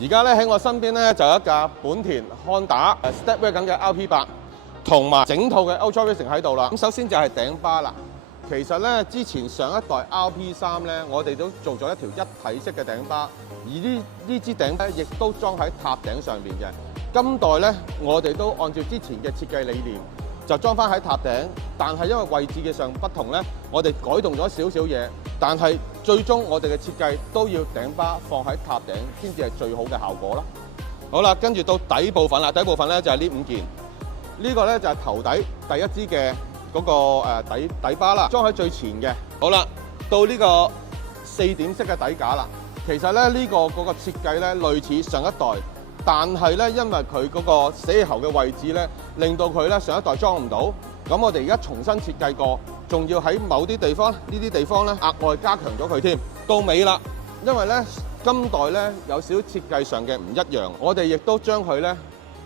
而家咧喺我身邊咧就有一架本田漢達Stepway 緊嘅 RP8，同埋整套嘅 Ultra Racing 喺度啦。咁首先就係頂巴啦。其實咧之前上一代 RP3咧，我哋都做咗一條一體式嘅頂巴，而呢支頂巴亦都裝喺塔頂上邊嘅。今代咧我哋都按照之前嘅設計理念，就裝翻喺塔頂，但係因為位置嘅上不同咧，我哋改動咗少少嘢，但係最終我哋嘅設計都要頂巴放喺塔頂先至係最好嘅效果啦。好啦，跟住到底部分啦，底部分咧就係呢5件，呢個咧就係頭底第一支嘅嗰個底巴啦，裝喺最前嘅。好啦，到呢個4點式嘅底架啦，其實咧呢個嗰個設計咧類似上一代。但係咧，因為佢嗰個死氣喉嘅位置咧，令到佢咧上一代裝唔到。咁我哋而家重新設計過，仲要喺某啲地方，呢啲地方咧額外加強咗佢添。到尾啦，因為咧今代咧有少少設計上嘅唔一樣，我哋亦都將佢咧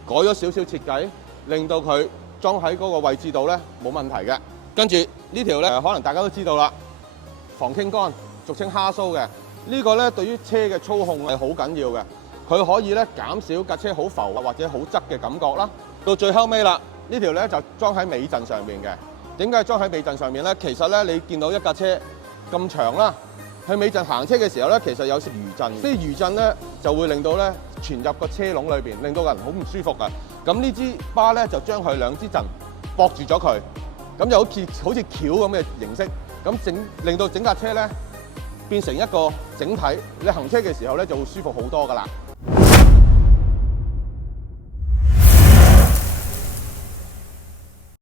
改咗少少設計，令到佢裝喺嗰個位置度咧冇問題嘅。跟住呢條咧，可能大家都知道啦，防傾桿，俗稱蝦鬚嘅呢個咧，對於車嘅操控係好緊要嘅。佢可以咧減少架車好浮或者好側嘅感覺啦。到最後尾啦，呢條咧就裝喺尾震上面嘅。點解裝喺尾震上面咧？其實咧你見到一架車咁長啦，喺尾震行車嘅時候咧，其實有時餘震，啲餘震咧就會令到咧傳入個車籠裏邊，令到人好唔舒服嘅。咁呢支巴咧就將佢2支震駁住咗佢，咁就好似橋咁嘅形式，咁令到整架車咧變成一個整體，你行車嘅時候咧就會舒服好多噶啦。